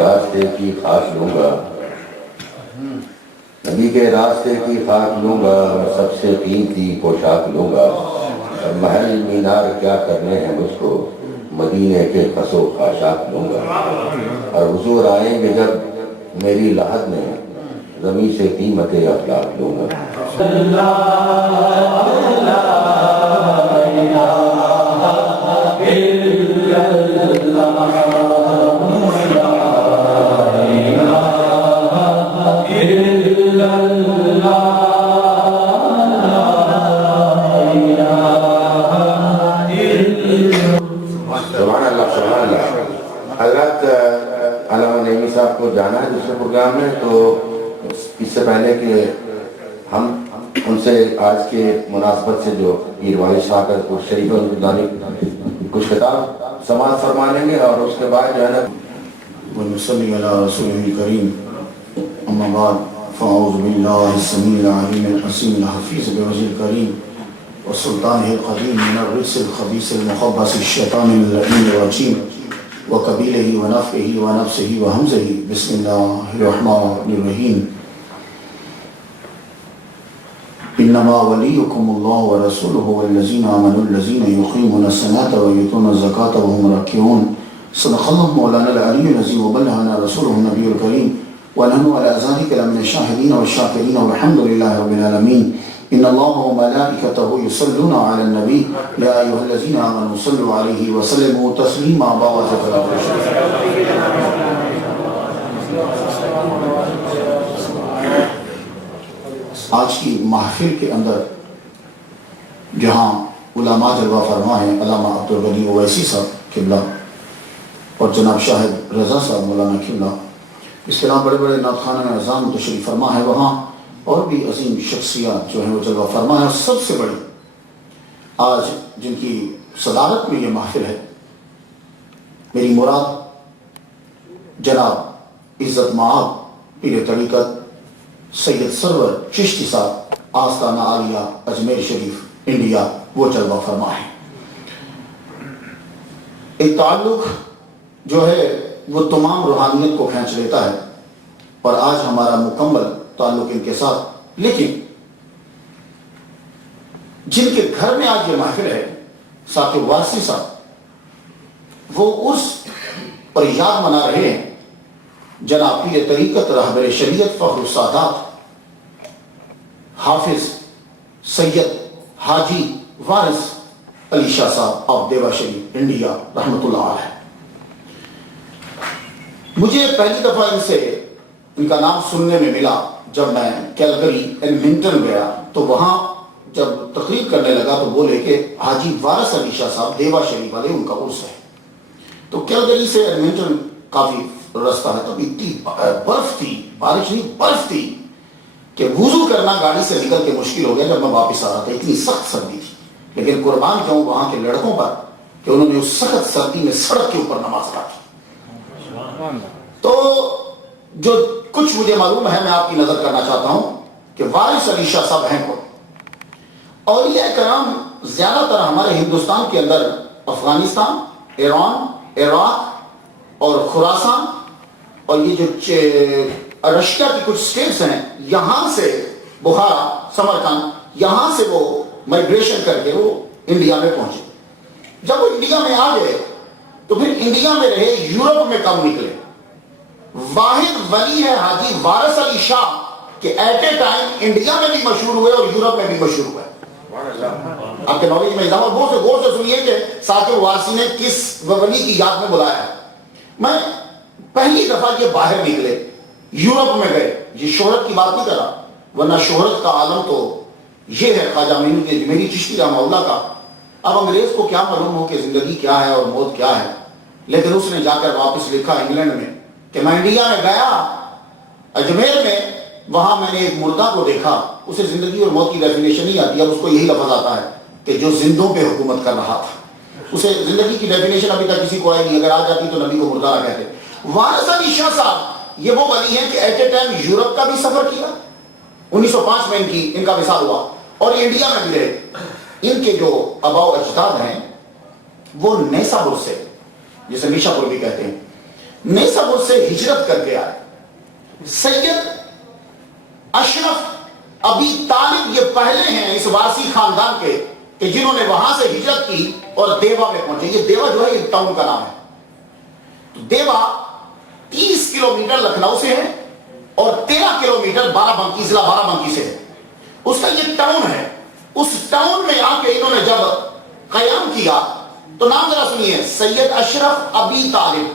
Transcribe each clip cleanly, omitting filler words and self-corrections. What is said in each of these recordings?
راستے کی خاک لوں گا، نبی کے راستے کی خاک لوں گا، میں سب سے قیمتی پوشاک لوں گا، اور محل مینار کیا کرنے ہیں مجھ کو، مدینے کے خس و خاشاک لوں گا، اور حضور آئیں گے جب میری لحد میں، زمین سے قیمت اخلاق لوں گا۔ سبحان اللہ سبحان اللہ۔ حضرت علامہ نعیمی صاحب کو جانا ہے دوسرے پروگرام میں، تو اس سے پہلے کہ ہم ان سے آج کے مناسبت سے جو پیر والد شاہ کا کچھ شریف الدانی کچھ خطاب سماعت فرما لیں گے، اور اس کے بعد جو ہے نا ونصلي على رسوله الكريم أما بعد فأعوذ بالله السميع العليم الحسين الحفيظ بوجهه الكريم وسلطانه القديم من الرجس الخبيث المخبث الشيطان اللعين الرجيم وقبيله ونفخه ونفسه وهمزه بسم الله الرحمن الرحيم إنما وليكم الله ورسوله والذين آمنوا الذين يقيمون الصلاة ويؤتون الزكاة وهم راكعون صدق الله مولانا العلي العظيم وبلغنا رسوله النبي الكريم ونحن على ذلك لمن الشاهدين والشاكرين والحمد لله رب العالمين إن الله وملائكته يصلون على النبي يا أيها الذين آمنوا صلوا عليه وسلموا تسليما آج کی محفل کے اندر جہاں علماء جلوہ فرما ہیں علامہ عبدالغنی اویسی صاحب قبلہ اور جناب شاہد رضا صاحب مولانا قبلہ، اس کے علاوہ بڑے بڑے نعت خانہ اعظام تشریف فرما ہے، وہاں اور بھی عظیم شخصیات جو ہیں وہ جلوہ فرما ہے، اور سب سے بڑی آج جن کی صدارت میں یہ محفل ہے، میری مراد جناب عزت معاب پیر طریقت سید سرور چشتی صاحب آستانہ عالیہ اجمیر شریف انڈیا، وہ جلوہ فرما ہے۔ ایک تعلق جو ہے وہ تمام روحانیت کو کھینچ لیتا ہے، اور آج ہمارا مکمل تعلق ان کے ساتھ، لیکن جن کے گھر میں آج یہ محفل ہے ثاقب وارثی صاحب، وہ عرس پر یاد منا رہے ہیں جناب پیر طریقت رہبر شریعت فخر السادات حافظ سید حاجی وارث علی شاہ صاحب آف دیوا شریف انڈیا رحمۃ اللہ علیہ۔ مجھے پہلی دفعہ ان کا نام سننے میں ملا جب میں کیلگری ایڈمنٹن گیا، تو وہاں جب تقریر کرنے لگا تو بولے کہ حاجی وارث علی شاہ صاحب دیوا شریف والے ان کا عرس ہے۔ تو کیلگری سے ایڈمنٹن کافی رستہ ہے، تو اتنی برف تھی، بارش نہیں برف تھی کہ وضو کرنا گاڑی سے نکل کے مشکل ہو گیا جب میں واپس آ رہا تھا، اتنی سخت سردی تھی۔ لیکن قربان جاؤں وہاں کے لڑکوں پر کہ انہوں نے اس سخت سردی میں سڑک کے اوپر نماز پڑھی۔ تو جو کچھ مجھے معلوم ہے میں آپ کی نظر کرنا چاہتا ہوں کہ وارث علی شاہ صاحب ہیں کون۔ اولیاء کرام زیادہ تر ہمارے ہندوستان کے اندر افغانستان، ایران، عراق اور خراسان اور یہ جو رشیا کی کچھ سٹیٹس ہیں، یہاں سے بخارا، سمرقند، یہاں سے وہ مائگریشن کر کے وہ انڈیا میں پہنچے۔ جب وہ انڈیا میں آ گئے تو پھر انڈیا میں رہے، یورپ میں کم نکلے۔ واحد ولی ہے حاجی وارث علی شاہ کہ ایٹ اے ٹائم انڈیا میں بھی مشہور ہوئے اور یورپ میں بھی مشہور ہوئے۔ آپ کے نالج میں اضافہ غور سے سنیے کہ ثاقب وارثی نے کس ولی کی یاد میں بلایا ہے۔ میں پہلی دفعہ یہ باہر نکلے، یورپ میں گئے، یہ شہرت کی بات نہیں کر رہا، ورنہ شہرت کا عالم تو یہ ہے خواجہ میری چشتی رحمہ اللہ کا۔ اب انگریز کو کیا معلوم ہو کہ زندگی کیا ہے اور موت کیا ہے، لیکن اس نے جا کر واپس لکھا انگلینڈ میں کہ میں انڈیا میں گیا، اجمیر میں، وہاں میں نے ایک مردہ کو دیکھا، اسے زندگی اور موت کی ڈیفینیشن نہیں آتی، اب اس کو یہی لفظ آتا ہے کہ جو زندوں پہ حکومت کر رہا تھا۔ اسے زندگی کی ڈیفینیشن ابھی تک کسی کو آئی نہیں، اگر آ جاتی تو نبی کو مردہ کہتے۔ وارث علی شاہ صاحب یہ وہ ولی ہیں کہ ایٹ اے ٹائم یورپ کا بھی سفر کیا، 1905 میں ان کا وصال ہوا، اور انڈیا میں بھی رہے۔ ان کے جو آباء و اجداد ہیں وہ نیسابور سے، جسے نیشا پور بھی کہتے ہیں، نہیں سب اس سے ہجرت کر کے آئے. سید اشرف ابی طالب یہ پہلے ہیں اس وارسی خاندان کے کہ جنہوں نے وہاں سے ہجرت کی اور دیوا میں پہنچے. یہ دیوا جو ہے یہ ٹاؤن کا نام ہے. تو دیوا 30 کلومیٹر لکھنؤ سے ہے اور 13 کلومیٹر بارابنکی ضلع بارابنکی سے ہے. اس کا یہ ٹاؤن ہے. اس ٹاؤن میں آ کے انہوں نے جب قیام کیا تو نام ذرا سنیے, سید اشرف ابی طالب.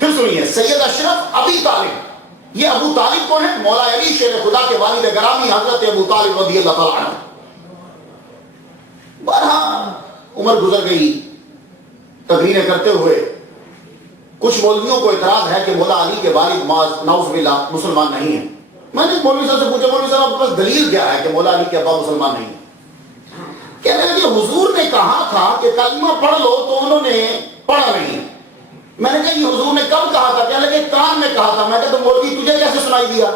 پھر سنیے, سید اشرف ابی طالب. یہ ابو طالب کون ہے؟ مولا علی شیر خدا کے والد گرامی حضرت ابو طالب رضی اللہ تعالیٰ عنہ. بارہ عمر گزر گئی تقریریں کرتے ہوئے. کچھ مولویوں کو اعتراض ہے کہ مولا علی کے والد نعوذ باللہ مسلمان نہیں ہیں. میں نے مولوی صاحب سے پوچھا, مولوی صاحب آپ کے پاس دلیل کیا ہے کہ مولا علی کے ابا مسلمان نہیں ہیں؟ کہنے لگے حضور نے کہا تھا کہ کلمہ پڑھ لو تو انہوں نے پڑھا نہیں. میں نے کہا یہ حضور نے کب کہا تھا؟ کہنے لگے کان میں کہا تھا. میں کہا تو مولوی تجھے کیسے سنائی دیا؟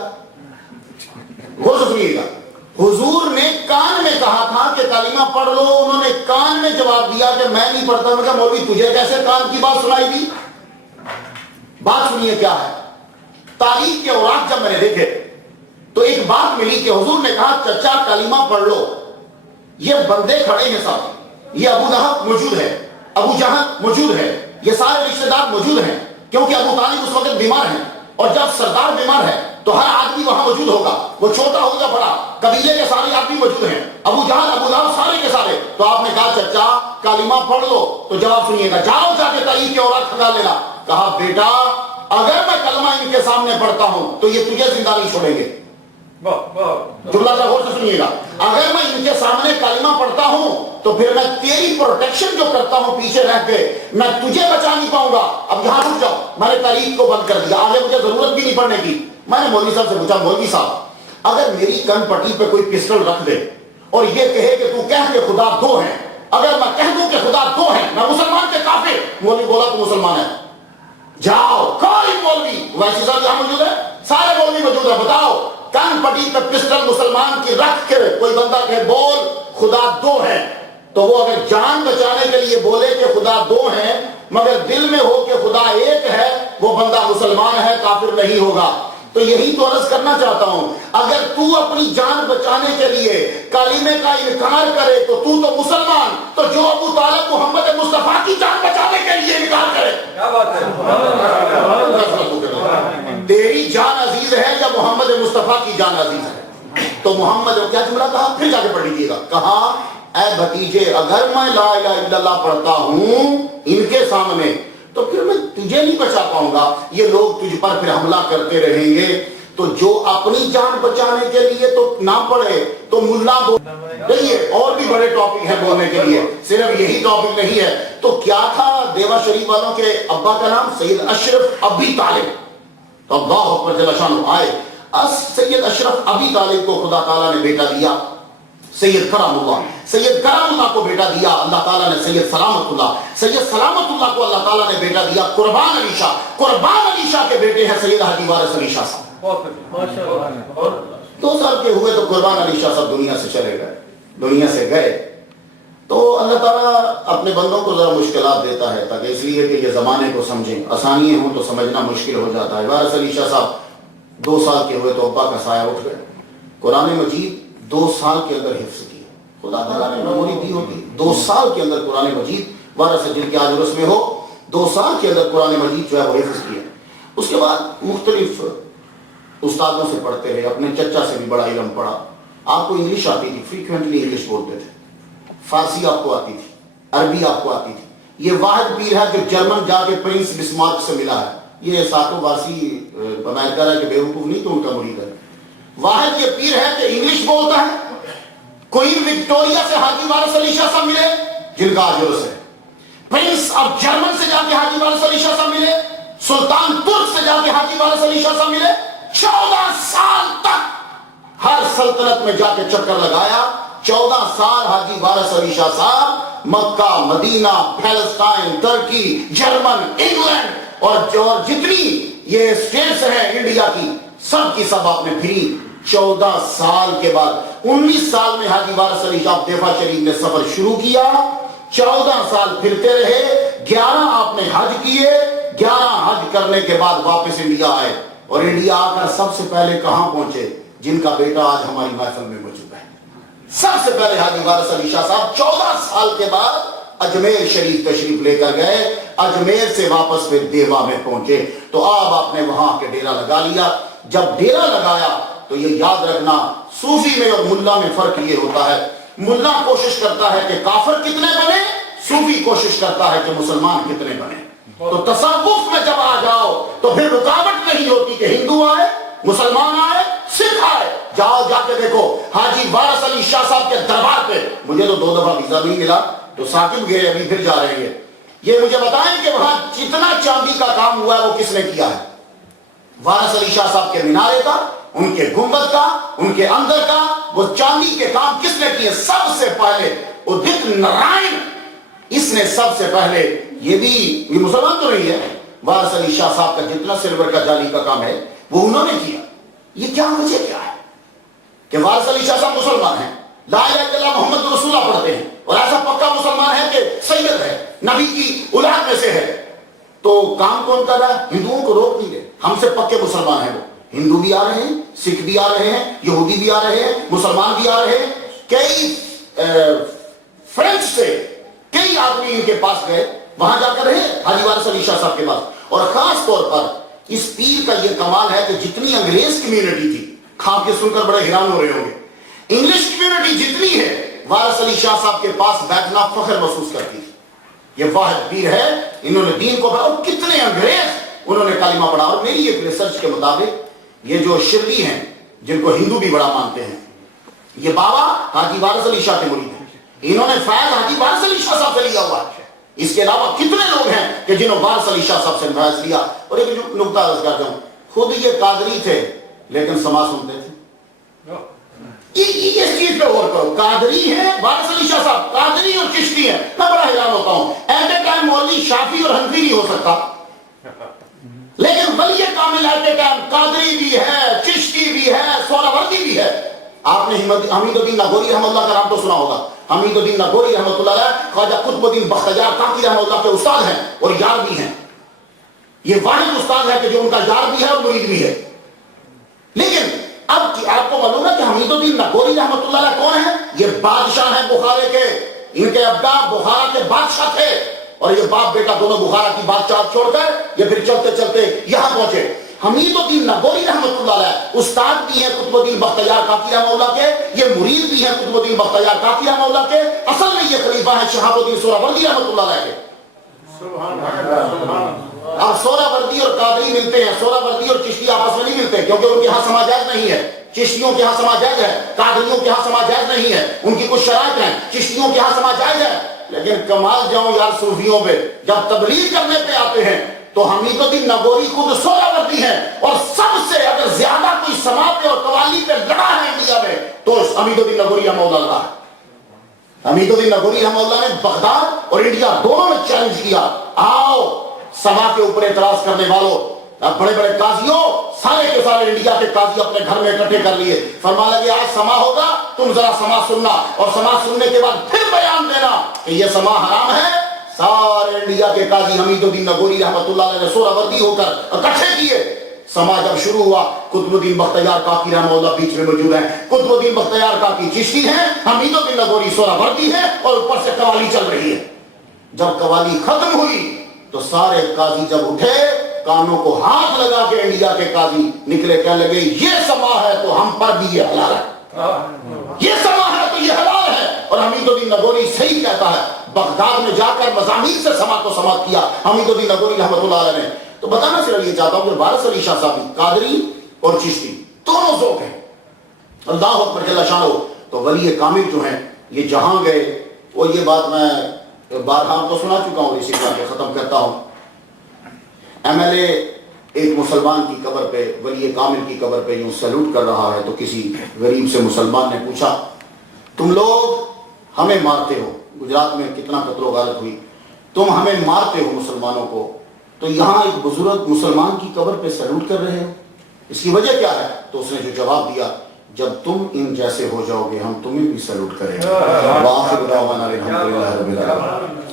غور سے سنیے گا, حضور نے کان میں کہا تھا کہ کلمہ پڑھ لو, انہوں نے کان میں جواب دیا کہ میں نہیں پڑھتا. میں کہا مولوی تجھے کیسے کان کی بات سنائی دی؟ بات سنیے کیا ہے. تاریخ کے اوراق جب میں نے دیکھے تو ایک بات ملی کہ حضور نے کہا چچا کلمہ پڑھ لو. یہ بندے کھڑے ہیں صاحب, یہ ابو لہب موجود ہے, ابو جہل موجود ہے, یہ سارے رشتہ دار موجود ہیں کیونکہ ابو طالب اس وقت بیمار ہیں. اور جب سردار بیمار ہے تو ہر آدمی وہاں موجود ہوگا, وہ چھوٹا ہو یا بڑا, قبیلے کے سارے آدمی موجود ہیں, ابو جہل ابو لہب سارے کے سارے. تو آپ نے کہا چچا کلمہ پڑھ لو. تو جواب سنیے گا, جاؤ جا کے تاریخ کے اوراق کھنگال لینا. کہا بیٹا اگر میں کلمہ ان کے سامنے پڑھتا ہوں تو یہ تجھے زندہ نہیں چھوڑیں گے. جملہ کا غور سے سنیے گا, اگر میں ان کے سامنے کلمہ پڑھتا ہوں تو پھر میں تیری پروٹیکشن جو کرتا ہوں پیچھے رہ کے میں تجھے بچا نہیں پاؤں گا. اب یہاں رک جاؤ, میں نے تاریخ کو بند کر دیا, آگے مجھے ضرورت بھی نہیں پڑنے کی. میں نے مولوی صاحب سے پوچھا, مولوی صاحب اگر میری کن پٹی پہ کوئی پسٹل رکھ دے اور یہ کہے کہ تو کہہ کہ خدا دو ہیں, اگر میں کہہ دوں کہ خدا دو ہیں میں مسلمان کے کافر. مولوی بولا تو مسلمان ہے. جاؤ کوئی مولوی, ویسی صاحب یہاں موجود ہے, سارے مولوی موجود ہیں, بتاؤ کان پٹی پہ پسٹل مسلمان کی رکھ کے کوئی بندہ کہ بول خدا دو ہے, تو وہ اگر جان بچانے کے لیے بولے کہ خدا دو ہیں مگر دل میں ہو کہ خدا ایک ہے, وہ بندہ مسلمان ہے, کافر نہیں ہوگا. تو یہی تو عرض کرنا چاہتا ہوں, اگر تو اپنی جان بچانے کے لیے کلمے کا انکار کرے تو مسلمان, تو جو ابو طالب محمد مصطفیٰ کی جان بچانے کے لیے انکار کرے. کیا بات ہے, تیری جان عزیز ہے یا محمد مصطفیٰ کی جان عزیز ہے؟ تو محمد کیا جملہ کہا, پھر جا کے پڑھ لیجیے گا. کہا اے بھتیجے اگر میں لا الہ الا اللہ پڑھتا ہوں ان کے سامنے تو پھر میں تجھے نہیں بچا پاؤں گا, یہ لوگ تجھ پر پھر حملہ کرتے رہیں گے. تو جو اپنی جان بچانے کے لیے تو نہ پڑھے تو ملا دیکھیے, اور بھی بڑے ٹاپک ہیں بولنے کے لیے, صرف یہی ٹاپک نہیں ہے. تو کیا تھا دیوا شریف والوں کے ابا کا نام سید اشرف ابی طالب. تو اللہ اکبر جل شانہ آئے, سید اشرف ابی طالب کو خدا تعالیٰ نے بیٹا دیا سید کرم اللہ. سید کرم اللہ کو بیٹا دیا اللہ تعالیٰ نے سید سلامت اللہ. سید سلامت اللہ کو اللہ تعالیٰ نے بیٹا دیا قربان علی شاہ. قربان علی شاہ کے بیٹے ہیں سید حاجی وارث علی شاہ صاحب. 2 سال کے ہوئے تو قربان علی شاہ صاحب دنیا سے چلے گئے, دنیا سے گئے. تو اللہ تعالیٰ اپنے بندوں کو ذرا مشکلات دیتا ہے تاکہ اس لیے کہ یہ زمانے کو سمجھیں, آسانیاں ہوں تو سمجھنا مشکل ہو جاتا ہے. وارث علی شاہ صاحب 2 سال کے ہوئے تو ابا کا سایہ اٹھ گئے. قرآن مجید 2 سال کے اندر حفظ کیا. خدا تعالیٰ نے میموری دی ہوتی, 2 سال کے اندر قرآن مجید وارث جن کے آج عرس میں ہو 2 سال کے اندر قرآن مجید جو ہے وہ حفظ کیا. اس کے بعد مختلف استادوں سے پڑھتے رہے, اپنے چچا سے بھی بڑا علم پڑھا. آپ کو انگلش آتی تھی, فریکوینٹلی انگلش بولتے تھے, فارسی آپ کو آتی تھی, عربی آپ کو آتی تھی. یہ واحد پیر ہے جو جرمن جا کے پرنس بسمارک سے ملا ہے. یہ ساتھوں وارسی بنائے ہے کہ بیوقوف نہیں تو ان کا مرید ہے. واحد یہ پیر ہے کہ انگلش بولتا ہے. کوئین وکٹوریا سے حاجی وارث علی شاہ صاحب ملے جن کا آج عرس ہے. پرنس آف جرمن سے جا کے حاجی وارث علی شاہ صاحب ملے. سلطان ترک سے جا کے حاجی وارث علی شاہ صاحب ملے. 14 سال تک ہر سلطنت میں جا کے چکر لگایا. 14 سال حاجی وارث علی شاہ صاحب مکہ, مدینہ, فلسطین, ترکی, جرمن, انگلینڈ اور جتنی یہ اسٹیٹس ہیں انڈیا کی سب کی سب آپ نے پھری. 14 سال کے بعد 19 سال میں حاجی وارث علی شاہ دفاع شریف نے سفر شروع کیا. 14 سال پھرتے رہے. 11 آپ نے حج کیے, 11 حج کرنے کے بعد واپس انڈیا آئے اور انڈیا آ کر سب سے پہلے کہاں پہنچے؟ جن کا بیٹا آج ہماری محفل میں موجود ہے، سب سے پہلے حاجی وارث علی شاہ صاحب 14 سال کے بعد اجمیر شریف تشریف لے کر گئے، اجمیر سے واپس پھر دیوا میں پہنچے، تو اب آپ نے وہاں کے ڈیرا لگا لیا۔ جب ڈیرا لگایا تو یہ یاد رکھنا، صوفی میں اور ملا میں فرق یہ ہوتا ہے، ملا کوشش کرتا ہے کہ کافر کتنے بنے، صوفی کوشش کرتا ہے کہ مسلمان کتنے بنے۔ تو تصوف میں جب آ جاؤ تو پھر رکاوٹ نہیں ہوتی کہ ہندو آئے، مسلمان آئے، سکھ آئے۔ جاؤ جا کے دیکھو حاجی وارث علی شاہ صاحب کے دربار پہ، مجھے تو 2 دفعہ ویزا نہیں ملا تو ثاقب گئے، ابھی پھر جا رہے ہیں، یہ مجھے بتائیں کہ وہاں جتنا چاندی کا کام ہوا ہے وہ کس نے کیا ہے؟ وارث علی شاہ صاحب کے مینارے کا، ان کے گنبد کا، ان کے اندر کا، وہ چاندی کے کام کس نے کیے؟ سب سے پہلے ادت نارائن، اس نے سب سے پہلے، یہ مسلمان تو نہیں ہے، وارث علی شاہ صاحب کا جتنا سلور کا جالی کا کام ہے وہ انہوں نے کیا۔ یہ کیا وجہ کیا ہے کہ وارث علی شاہ صاحب مسلمان ہیں، لا الہ الا اللہ محمد رسول اللہ پڑھتے ہیں اور ایسا پکا مسلمان ہے کہ سید ہے، نبی کی اولاد میں سے ہے، تو کام کون کر رہا ہے؟ ہندوؤں کو روک نہیں رہے، ہم سے پکے مسلمان ہیں، وہ ہندو بھی آ رہے ہیں، سکھ بھی آ رہے ہیں، یہودی بھی آ رہے ہیں، مسلمان بھی آ رہے ہیں، کئی فرینچ سے کئی آدمی ان کے پاس گئے، وہاں جا کر رہے حاجی وارث علی شاہ صاحب کے پاس۔ اور خاص طور پر اس پیر کا یہ کمال ہے کہ جتنی انگریز کمیونٹی تھی، کھا کے سن کر بڑے حیران ہو رہے ہوں گے، انگلش کمیونٹی جتنی ہے وارث علی شاہ صاحب کے پاس بیٹھنا فخر محسوس کرتی تھی۔ یہ واحد پیر ہے، انہوں نے دین کو پڑھا، اور کتنے انگریز انہوں نے کلمہ پڑھا۔ اور میری ایک ریسرچ کے مطابق یہ جو شرلی ہیں جن کو ہندو بھی بڑا مانتے ہیں، یہ بابا حاجی وارث علی شاہ کے مرید ہیں، انہوں نے فیض حاجی وارث علی شاہ صاحب سے لیا ہوا ہے۔ اس کے علاوہ کتنے لوگ ہیں کہ جنہوں وارث علی شاہ صاحب سے فیض لیا۔ اور ایک نکتہ عرض کرتا ہوں، خود یہ قادری تھے لیکن سما سنتے تھے۔ اس چیز پہ غور کرو، قادری ہیں وارث علی شاہ صاحب، قادری اور چشتی ہیں۔ میں بڑا حیران ہوتا ہوں، ایٹ اے ٹائم مولوی شافی اور حنفی نہیں ہو سکتا، لیکن ولی کامل ایٹ اے ٹائم قادری بھی ہے، چشتی بھی ہے، سہروردی بھی ہے۔ آپ نے حمید الدین لاہوری رحمۃ اللہ کا نام تو سنا ہوگا، حمید الدین لاہوری رحمۃ اللہ علیہ خواجہ قطب الدین بختیار کاکی رحمۃ اللہ کے استاد ہیں اور یار بھی ہیں۔ یہ واحد استاد ہے کہ جو ان کا یار بھی ہے اور مرید بھی ہے۔ لیکن اب آپ کو معلوم ہے کہ حمید الدین لاہوری رحمۃ اللہ علیہ کون ہے؟ یہ بادشاہ ہیں بخارے کے، ان کے ابا بخارا کے بادشاہ تھے، اور یہ باپ بیٹا دونوں بخارا کی بادشاہ چھوڑ کر یہ پھر چلتے چلتے یہاں پہنچے۔ حمید الدین لاہوری رحمۃ اللہ علیہ استاد بھی ہیں قطب الدین بختیار کاکی رحمہ اللہ کے، یہ مرید بھی ہیں قطب الدین بختیار کاکی رحمہ اللہ کے، اصل میں یہ خلیفہ ہیں شہاب الدین سہروردی رحمۃ اللہ علیہ کے۔ اب سہروردی اور قادری ملتے ہیں، سہروردی اور چشتی آپس میں نہیں ملتے کیونکہ ان کے ہاں سما جائز نہیں ہے، چشتیوں کے ہاں سما جائز ہے، قادریوں کے ہاں سما جائز نہیں ہے، ان کی کچھ شرائط ہیں، چشتیوں کے ہاں سما جائز ہے۔ لیکن کمال جاؤں یار صوفیوں پہ، جب تبلیغ کرنے پہ آتے ہیں تو حمید الدین لاہوری خود سہروردی ہیں، اور سب سے اگر زیادہ کوئی سماع پہ اور قوالی پہ لڑا ہے انڈیا میں تو حمید الدین لاہوری رحمہ اللہ ہے۔ حمید الدین لاہوری رحمہ اللہ نے بغداد اور انڈیا دونوں میں چیلنج کیا، آؤ سما کے اوپر اعتراض کرنے والوں، بڑے بڑے قاضیوں، سارے کے سارے انڈیا کے قاضی اپنے گھر میں اکٹھے کر لیے، فرمایا لگے آج سما ہوگا، تم ذرا سما سننا، اور سما سننے کے بعد پھر بیان دینا کہ یہ سما حرام ہے۔ سارے انڈیا کے قاضی حمید الدین لاہوری رحمۃ اللہ علیہ نے سہروردی ہو کر اکٹھے کیے۔ سما جب شروع ہوا، قطب الدین بختیار کاکی رحمہ اللہ بیچ میں موجود ہیں، قطب الدین بختیار کاکی چشتی ہیں، حمید الدین لاہوری سہروردی ہیں، اور اوپر سے قوالی چل رہی ہے۔ جب قوالی ختم ہوئی تو سارے قاضی جب اٹھے، کانوں کو ہاتھ لگا کے انڈیا کے قاضی نکلے، کہنے لگے یہ سما ہے تو ہم پر بھی یہ حلال ہے، یہ سما ہے تو یہ حلال ہے۔ اور حمید الدین لاہوری صحیح کہتا ہے، بغداد میں جا کر مضامین سے سما کو سماعت کیا حمید الدین لاہوری رحمۃ اللہ علیہ نے۔ تو بتانا صرف یہ چاہتا ہوں کہ وارث علی شاہ صاحب قادری اور چشتی دونوں ذوق ہیں، اللہ اکبر جل شانہ۔ تو ولی کامل جو ہیں یہ جہاں گئے، وہ یہ بات میں بارہا تو سنا چکا ہوں، اسی طرح کے ختم کرتا ہوں۔ ایم ایل اے ایک مسلمان کی قبر پہ، ولی کامل کی قبر پہ یوں سیلوٹ کر رہا ہے، تو کسی غریب سے مسلمان نے پوچھا تم لوگ ہمیں مارتے ہو، گجرات میں کتنا قتل و غارت ہوئی، تم ہمیں مارتے ہو مسلمانوں کو، تو یہاں ایک بزرگ مسلمان کی قبر پہ سیلوٹ کر رہے ہو، اس کی وجہ کیا ہے؟ تو اس نے جو جواب دیا، جب تم ان جیسے ہو جاؤ گے ہم تمہیں بھی سیلوٹ کریں گے۔ وآخر دعوانا الحمدللہ رب العالمین۔